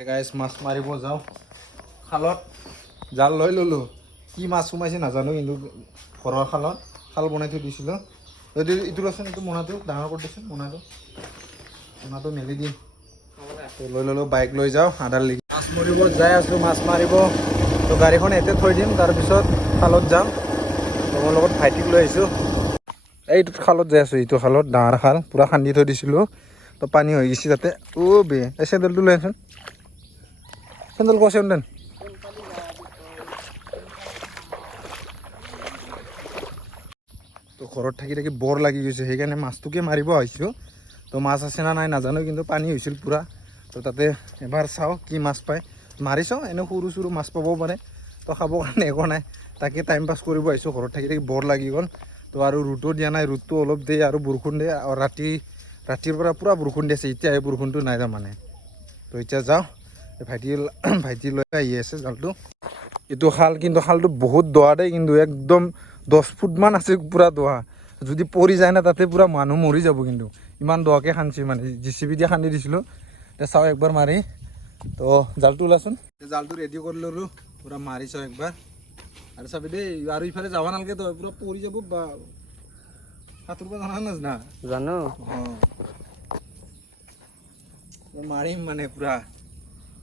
এতিয়া গাইছ মাছ মাৰিব যাওঁ খালত জাল লৈ ল'লোঁ কি মাছ সোমাইছে নাজানো কিন্তু ঘৰৰ খাল বনাই থৈ দিছিলোঁ যদি ইটো লচোন এইটো মোনাটো ডাঙৰ কৰি দিছোঁ মোনাটো মেলি দিম লৈ ল'লোঁ বাইক লৈ যাওঁ আধাৰ লিগি মাছ মাৰিব যাই আছোঁ মাছ মাৰিব তো গাড়ীখন ইয়াতে থৈ দিম তাৰপিছত খালত যাম মোৰ লগত ভাইটিক লৈ আহিছোঁ এইটো খালত যাই আছোঁ এইটো খালত ডাঙৰ খাল পূৰা খান্দি থৈ দিছিলোঁ তো পানী হৈ গৈছে তাতে বে এই চেণ্ডেলটো লৈ আছোন চেণ্ডেল ক চেণ্ডেল তো ঘৰত থাকি থাকি বৰ লাগি গৈছে সেইকাৰণে মাছটোকে মাৰিব আহিছোঁ তো মাছ আছে না নাই নাজানো কিন্তু পানী হৈছিল পূৰা তো তাতে এবাৰ চাওঁ কি মাছ পায় মাৰি চাওঁ এনেও সৰু সৰু মাছ পাবও পাৰে তো খাবৰ কাৰণে একো নাই তাকে টাইম পাছ কৰিব আহিছোঁ ঘৰত থাকি থাকি বৰ লাগি গ'ল তো আৰু ৰ'দো দিয়া নাই ৰ'দটো অলপ দিয়ে আৰু বৰষুণ দিয়ে আৰু ৰাতিৰ পৰা পূৰা বৰষুণ দি আছে এতিয়া এই বৰষুণটো নাই তাৰমানে তো এতিয়া যাওঁ ভাইটি লৈ আহি আছে জালটো এইটো খাল কিন্তু খালটো বহুত দৱা দেই কিন্তু একদম 10 ফুটমান আছে পূৰা দৱা যদি পৰি যায় না তাতে পূৰা মানুহ মৰি যাব কিন্তু ইমান দৱাকৈ খান্দিছে মানে JCB দিয়ে খান্দি দিছিলোঁ এতিয়া চাওঁ একবাৰ মাৰি তো জালটো ওলাচোন জালটো ৰেডি কৰি ল'লোঁ পূৰা মাৰি চাওঁ একবাৰ আৰু চাবি দেই আৰু ইফালে যাব নালাগে তই পূৰা পৰি যাব বা সাঁতুৰিব জানা নাজানা জানো মাৰিম মানে পূৰা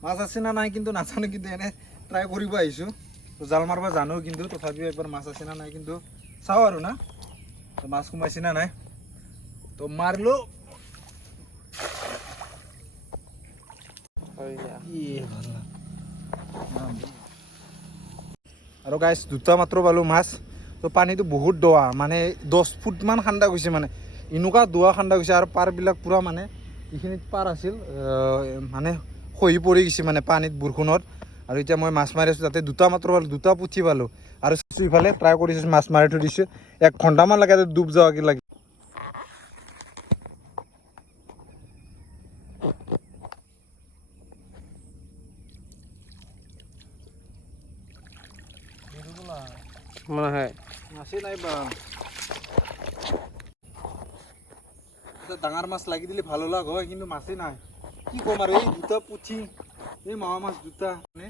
মাছ আছে না নাই কিন্তু নাজানো কিন্তু এনে ট্ৰাই কৰিব আহিছোঁ জাল মাৰিব জানো কিন্তু তথাপিও একবাৰ মাছ আছে না নাই কিন্তু চাওঁ আৰু না মাছ সোমাইছে না নাই তো মাৰিলোঁ আৰু গাইছ দুটা মাত্ৰ পালোঁ মাছ তো পানীটো বহুত দৱা মানে 10 ফুটমান খান্দা গৈছে মানে এনেকুৱা দৱা খান্দা গৈছে আৰু পাৰবিলাক পূৰা মানে এইখিনিত পাৰ আছিল মানে খহি পৰি গৈছে মানে পানীত বৰষুণত আৰু এতিয়া মই মাছ মাৰি আছোঁ তাতে দুটা মাত্ৰ পালোঁ দুটা পুঠি পালোঁ আৰু ইফালে ট্ৰাই কৰিছোঁ মাছ মাৰি থৈ দিছোঁ 1 ঘণ্টামান লাগে ডুব যোৱাকৈ লাগে মনে হয় মাছেই নাই বা ডাঙৰ মাছ লাগি দিলে ভালো লাগ হয় কিন্তু মাছেই নাই কি ক'ম আৰু এই দুটা পুঠি এই মাৱা মাছ দুটা মানে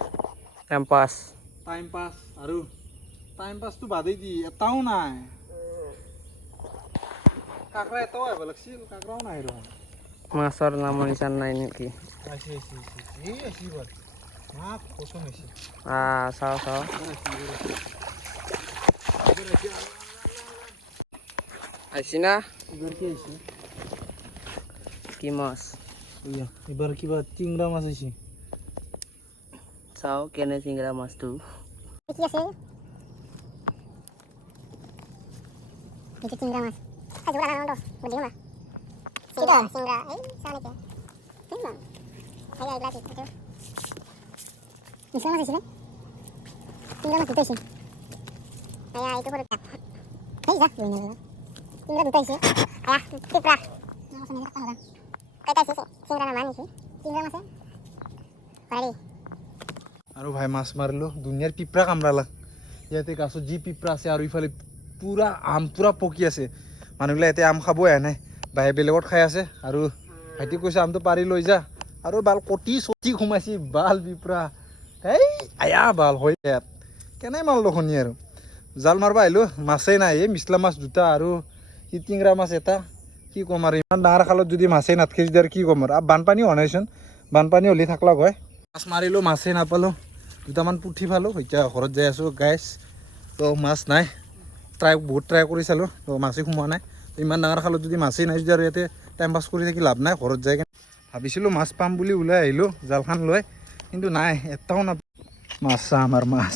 টাইম পাছ আৰু টাইম পাছটো বাদেই দি এটাও নাই কাকৰা এটাও আহিব লাগিছিল কাকৰাও নাই ৰ মাছৰ নামৰ নিচান নাই নেকি চাওঁ আহিছি না কি মাছ এবাৰ কিবা টিংৰা মাছ আহিছে চাওঁ কেনে চিংৰা মাছটো কি আছে itu cinggra mas juga anak dos berdua mah cinggra sana ke memang ayo lagi itu misalnya sih cinggra mas itu sih ayah itu baru tak hei dah ini cinggra itu sih ayah tipra nama sana tak tahu kayak sih cinggra namanya sih cinggra mas pari আৰু ভাই মাছ মাৰিলোঁ দুনিয়াৰ পিপৰা কামৰালা ইয়াতে গাছত যি পিপৰা আছে আৰু ইফালে পূৰা আম পূৰা পকি আছে মানুহবিলাক এতিয়া আম খাবই আহে নাই বাহিৰ বেলেগত খাই আছে আৰু ভাইটি কৈছে আমটো পাৰি লৈ যা আৰু বাল কটি চটি সোমাইছে বাল পিপৰা এই আয়া বাল হয় ইয়াত কেনে মাৰিলোঁ শুনি আৰু জাল মাৰিব আহিলোঁ মাছেই নাই এই মিছলা মাছ দুটা আৰু কি টিংৰা মাছ এটা কি ক'ম আৰু ইমান ডাঙৰ খালত যদি মাছেই নাথাকে যদি আৰু কি ক'ম আৰু বানপানী হোৱা নাইচোন বানপানী হ'লে থাকলাক হয় মাছ মাৰিলোঁ মাছেই নাপালোঁ দুটামান পুঠি পালোঁ এতিয়া ঘৰত যাই আছোঁ গাইছ তো মাছ নাই বহুত ট্ৰাই কৰি চালোঁ তো মাছেই সোমোৱা নাই ইমান ডাঙৰ খালত যদি মাছেই নাই যদি আৰু ইয়াতে টাইম পাছ কৰি থাকি লাভ নাই ঘৰত যাই কিনে ভাবিছিলোঁ মাছ পাম বুলি ওলাই আহিলোঁ জালখন লৈ কিন্তু নাই এটাও নাপাওঁ মাছ আমাৰ মাছ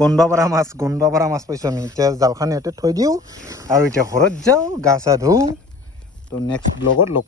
গণবা পৰা মাছ পাইছোঁ আমি এতিয়া জালখন ইয়াতে থৈ দিওঁ আৰু এতিয়া ঘৰত যাওঁ গা চা ধুওঁ তো নেক্সট ব্লগত লগ